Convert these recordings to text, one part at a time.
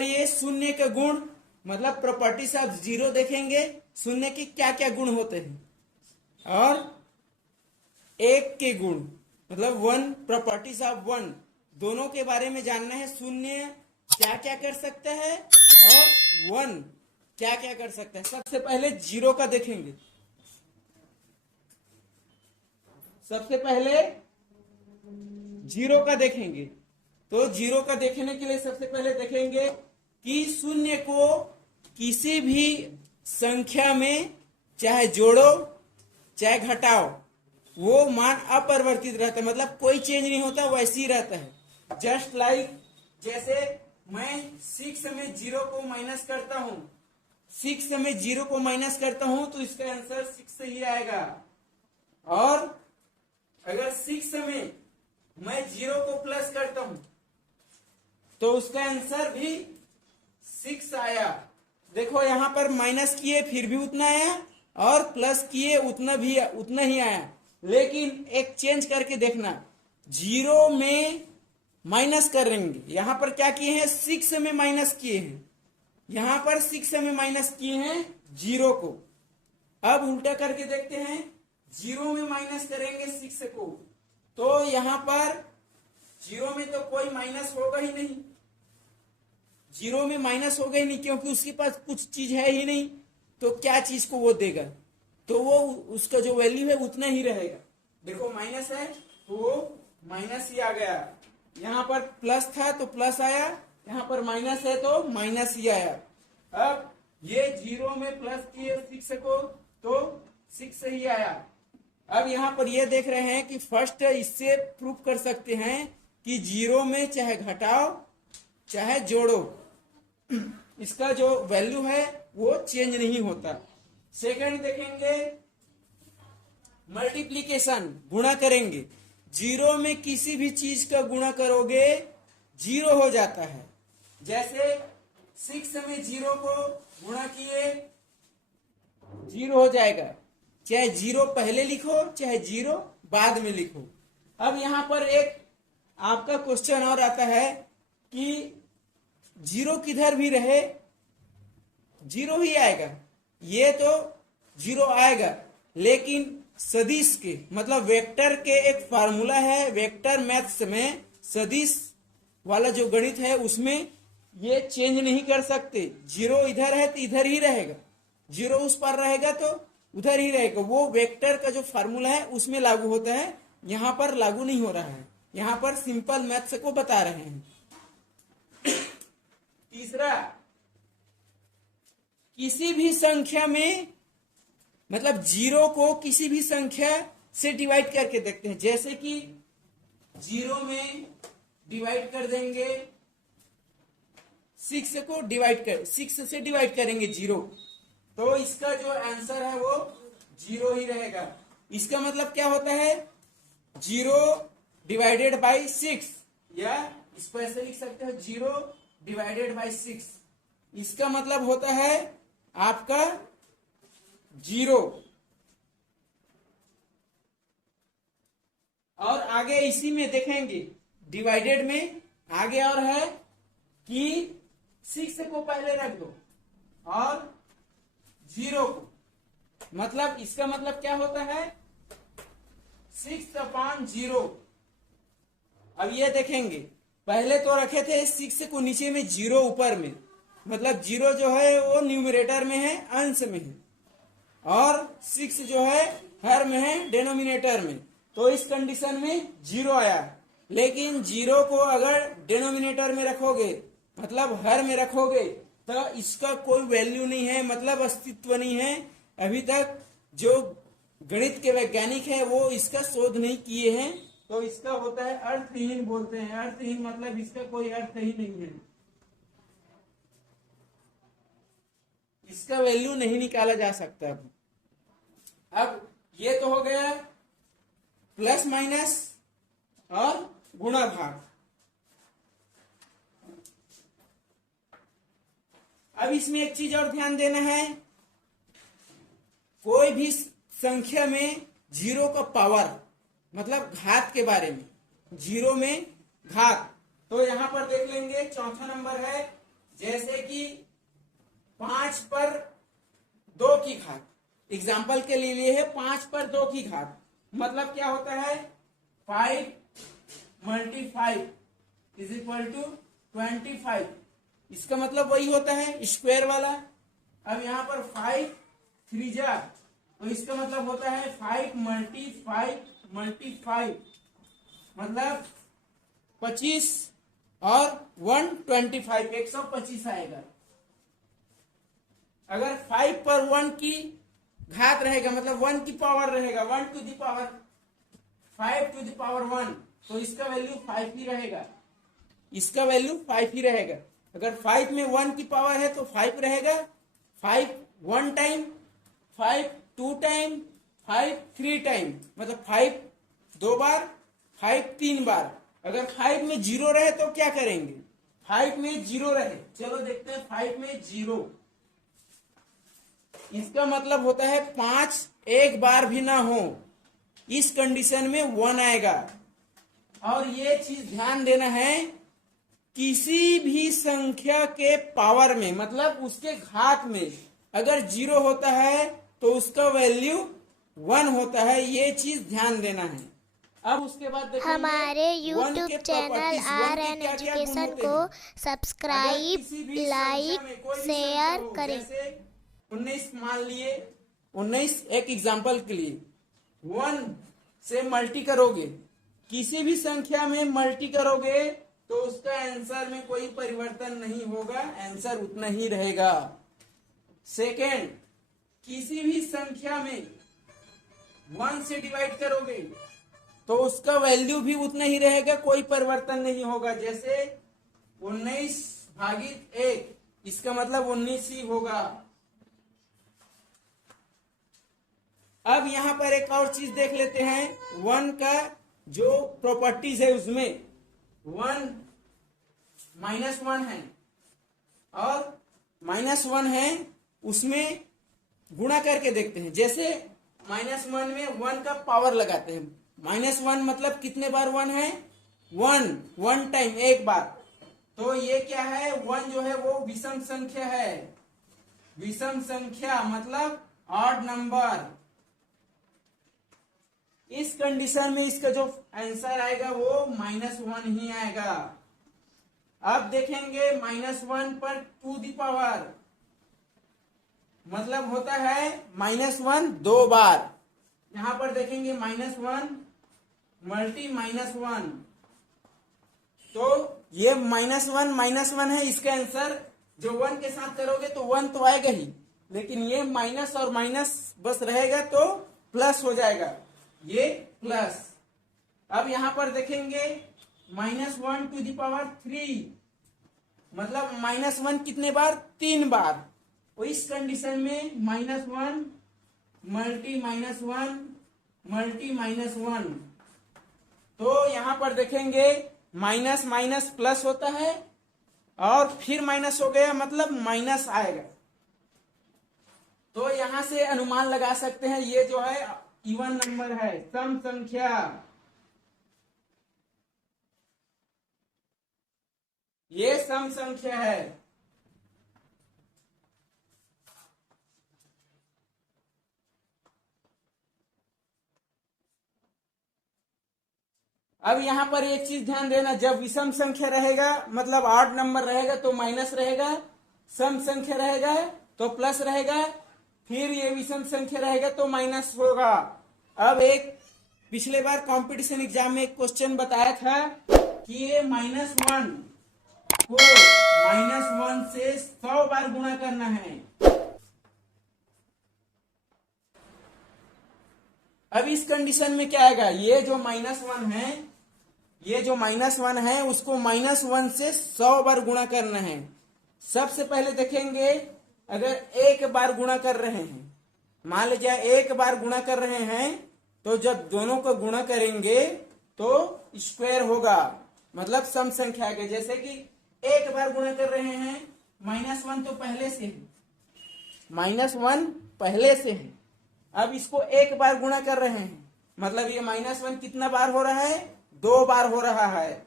पर ये शून्य के गुण मतलब प्रॉपर्टीज ऑफ जीरो देखेंगे, शून्य के क्या क्या गुण होते हैं, और एक के गुण मतलब वन, प्रॉपर्टीज ऑफ वन, दोनों के बारे में जानना है। शून्य क्या क्या कर सकता है और वन क्या क्या कर सकता है। सबसे पहले जीरो का देखेंगे। सबसे पहले जीरो का देखेंगे। तो जीरो का देखने के लिए सबसे पहले देखेंगे कि शून्य को किसी भी संख्या में चाहे जोड़ो चाहे घटाओ, वो मान अपरिवर्तित रहता है, मतलब कोई चेंज नहीं होता, वैसे ही रहता है। जस्ट लाइक जैसे मैं 6 में जीरो को माइनस करता हूं, 6 में जीरो को माइनस करता हूं तो इसका आंसर 6 ही आएगा। और अगर 6 में मैं जीरो को प्लस करता हूं तो उसका आंसर भी 6 आया। देखो यहां पर माइनस किए फिर भी उतना आया और प्लस किए उतना ही आया। लेकिन एक चेंज करके देखना, जीरो में माइनस करेंगे, यहां पर क्या किए हैं 6 में माइनस किए हैं, यहां पर 6 में माइनस किए हैं जीरो को। अब उल्टा करके देखते हैं, जीरो में माइनस करेंगे 6 को तो यहां पर जीरो में तो कोई माइनस होगा ही नहीं, जीरो में माइनस होगा ही नहीं क्योंकि उसके पास कुछ चीज है ही नहीं, तो क्या चीज को वो देगा, तो वो उसका जो वैल्यू है उतना ही रहेगा। देखो माइनस है तो वो माइनस ही आ गया, यहाँ पर प्लस था तो प्लस आया, यहाँ पर माइनस है तो माइनस ही आया। अब ये जीरो में प्लस किए 6 को तो 6 ही आया। अब यहाँ पर ये देख रहे हैं कि फर्स्ट इससे प्रूव कर सकते हैं कि जीरो में चाहे घटाओ चाहे जोड़ो इसका जो वैल्यू है वो चेंज नहीं होता। सेकंड देखेंगे मल्टीप्लीकेशन, गुणा करेंगे। जीरो में किसी भी चीज का गुणा करोगे जीरो हो जाता है। जैसे 6 में जीरो को गुणा किए जीरो हो जाएगा, चाहे जीरो पहले लिखो चाहे जीरो बाद में लिखो। अब यहां पर एक आपका क्वेश्चन और आता है कि जीरो किधर भी रहे जीरो ही आएगा, ये तो जीरो आएगा, लेकिन सदिश के मतलब वेक्टर के एक फार्मूला है, वेक्टर मैथ्स में सदिश वाला जो गणित है उसमें ये चेंज नहीं कर सकते। जीरो इधर है तो इधर ही रहेगा, जीरो उस पर रहेगा तो उधर ही रहेगा, वो वेक्टर का जो फार्मूला है उसमें लागू होता है, यहां पर लागू नहीं हो रहा है, यहां पर सिंपल मैथ्स को बता रहे हैं। तीसरा, किसी भी संख्या में मतलब जीरो को किसी भी संख्या से डिवाइड करके देखते हैं। जैसे कि जीरो में डिवाइड कर देंगे 6 को, डिवाइड कर 6 से डिवाइड करेंगे जीरो, तो इसका जो आंसर है वो जीरो ही रहेगा। इसका मतलब क्या होता है, जीरो डिवाइडेड बाई 6, या इस पर ऐसे लिख सकते हो जीरो डिवाइडेड बाई 6, इसका मतलब होता है आपका जीरो। और आगे इसी में देखेंगे डिवाइडेड में आगे और है कि 6 को पहले रख दो और जीरो को, मतलब इसका मतलब क्या होता है 6/0। अब ये देखेंगे पहले तो रखे थे 6 को नीचे में, जीरो ऊपर में, मतलब जीरो जो है वो न्यूमरेटर में है, अंश में है, और 6 जो है हर में है, डिनोमिनेटर में। तो इस कंडीशन में जीरो आया। लेकिन जीरो को अगर डिनोमिनेटर में रखोगे मतलब हर में रखोगे तो इसका कोई वैल्यू नहीं है, मतलब अस्तित्व नहीं है। अभी तक जो गणित के वैज्ञानिक है वो इसका शोध नहीं किए हैं, तो इसका होता है अर्थहीन बोलते हैं। अर्थहीन मतलब इसका कोई अर्थ ही नहीं है, इसका वैल्यू नहीं निकाला जा सकता। अब ये तो हो गया प्लस माइनस और गुणा भाग। अब इसमें एक चीज और ध्यान देना है, कोई भी संख्या में जीरो का पावर मतलब घात के बारे में, जीरो में घात, तो यहां पर देख लेंगे चौथा नंबर है जैसे कि 5 पर 2 की घात, एग्जाम्पल के लिए है 5 पर 2 की घात, मतलब क्या होता है 5 × 5 = 25। इसका मतलब वही होता है स्क्वायर वाला। अब यहाँ पर 5 3 जा, तो इसका मतलब होता है 5 × 5 × 5, मतलब 25 और 125, 125 आएगा। अगर 5 पर 1 की घात रहेगा, मतलब 1 की पावर रहेगा, 1 to the power 5 to the power 1, तो इसका वैल्यू 5 ही रहेगा, इसका वैल्यू 5 ही रहेगा। अगर 5 में 1 की पावर है तो 5 रहेगा, 5 1 टाइम, 5 2 टाइम, 5 3 टाइम, मतलब 5 2 बार, 5 3 बार। अगर 5 में 0 रहे तो क्या करेंगे, 5 में 0 रहे, चलो देखते हैं 5 में 0, इसका मतलब होता है 5 एक बार भी ना हो, इस कंडीशन में 1 आएगा। और ये चीज ध्यान देना है, किसी भी संख्या के पावर में, मतलब उसके घात में अगर 0 होता है तो उसका वैल्यू 1 होता है, ये चीज ध्यान देना है। अब उसके बाद देखेंगे हमारे YouTube चैनल RN एजुकेशन को सब्सक्राइब, लाइक, शेयर करें। जैसे 19 मान लिए, 19 एक एग्जाम्पल के लिए 1 से मल्टी करोगे, किसी भी संख्या में मल्टी करोगे तो उसका आंसर में कोई परिवर्तन नहीं होगा, आंसर उतना ही रहेगा। सेकेंड, किसी भी संख्या में 1 से डिवाइड करोगे तो उसका वैल्यू भी उतना ही रहेगा, कोई परिवर्तन नहीं होगा। जैसे 19/1, इसका मतलब 19 ही होगा। अब यहां पर एक और चीज देख लेते हैं, 1 का जो प्रॉपर्टीज है उसमें 1 -1 है और -1 है, उसमें गुणा करके देखते हैं। जैसे -1 में 1 का पावर लगाते हैं, -1 मतलब कितने बार 1 है, 1 टाइम, एक बार। तो ये क्या है, 1 जो है वो विषम संख्या है, विषम संख्या मतलब ऑड नंबर। इस कंडीशन में इसका जो आंसर आएगा वो -1 ही आएगा। अब देखेंगे -1 पर 2 दी पावर, मतलब होता है -1 2 बार। यहां पर देखेंगे -1 मल्टी -1, तो ये -1 है, इसका आंसर जो 1 के साथ करोगे तो 1 तो आएगा ही, लेकिन ये माइनस और माइनस बस रहेगा तो प्लस हो जाएगा, ये प्लस। अब यहां पर देखेंगे -1 to the power 3, मतलब -1 कितने बार, 3 बार। तो इस कंडीशन में -1 मल्टी -1 मल्टी -1, तो यहां पर देखेंगे माइनस माइनस प्लस होता है और फिर माइनस हो गया, मतलब माइनस आएगा। तो यहां से अनुमान लगा सकते हैं ये जो है इवन नंबर है, सम संख्या। ये सम संख्या है। अब यहां पर एक चीज ध्यान देना, जब विषम संख्या रहेगा मतलब ऑड नंबर रहेगा तो माइनस रहेगा, सम संख्या रहेगा तो प्लस रहेगा, फिर ये विषम संख्या रहेगा तो माइनस होगा। अब एक पिछले बार कंपटीशन एग्जाम में एक क्वेश्चन बताया था कि ये -1 को -1 से 100 बार गुणा करना है। अब इस कंडीशन में क्या आएगा, ये जो -1 है, ये जो -1 है उसको -1 से 100 बार गुणा करना है। सबसे पहले देखेंगे, अगर एक बार गुणा कर रहे हैं, मान लीजिए एक बार गुणा कर रहे हैं, तो जब दोनों को गुणा करेंगे तो स्क्वायर होगा, मतलब सम संख्या आगे। जैसे कि एक बार गुणा कर रहे हैं, -1 तो पहले से है, -1 पहले से है। अब इसको एक बार गुणा कर रहे हैं, मतलब ये -1 कितना बार हो रहा है, 2 बार हो रहा है।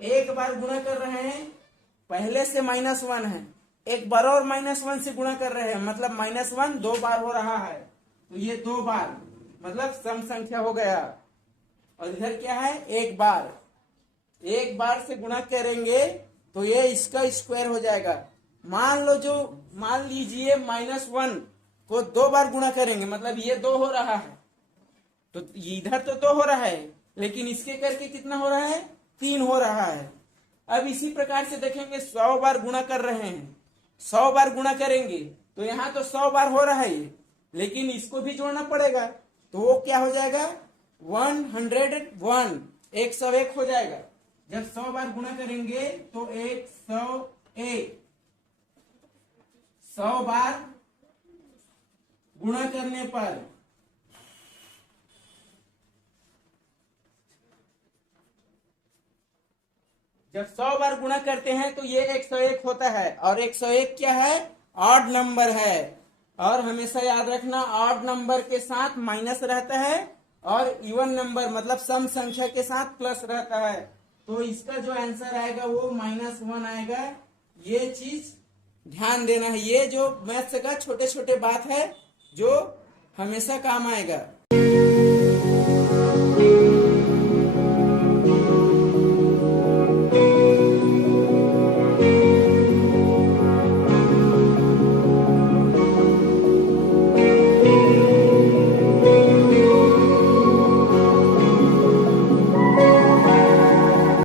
एक बार गुणा कर रहे हैं पहले से -1 है, एक बार और -1 से गुणा कर रहे हैं, मतलब -1 2 बार हो रहा है, तो ये 2 बार मतलब सम संख्या हो गया। और इधर क्या है, एक बार से गुणा करेंगे तो ये इसका स्क्वायर हो जाएगा। मान लीजिए -1 को 2 बार गुणा करेंगे, मतलब ये 2 हो रहा है, तो इधर तो 2 हो रहा है, लेकिन इसके करके कितना हो रहा है, 3 हो रहा है। अब इसी प्रकार से देखेंगे 100 बार गुणा कर रहे हैं, 100 बार गुणा करेंगे तो यहाँ तो 100 बार हो रहा है ये, लेकिन इसको भी जोड़ना पड़ेगा, तो वो क्या हो जाएगा, 101, 101 हो जाएगा। जब 100 बार गुणा करेंगे तो 101, 100 बार गुणा करने पर जब 100 बार गुणा करते हैं तो ये 101 होता है, और 101 क्या है, ऑड नंबर है। और हमेशा याद रखना, ऑड नंबर के साथ माइनस रहता है और इवन नंबर मतलब सम संख्या के साथ प्लस रहता है। तो इसका जो आंसर आएगा वो -1 आएगा। ये चीज ध्यान देना है, ये जो मैथ्स का छोटे छोटे बात है जो हमेशा काम आएगा।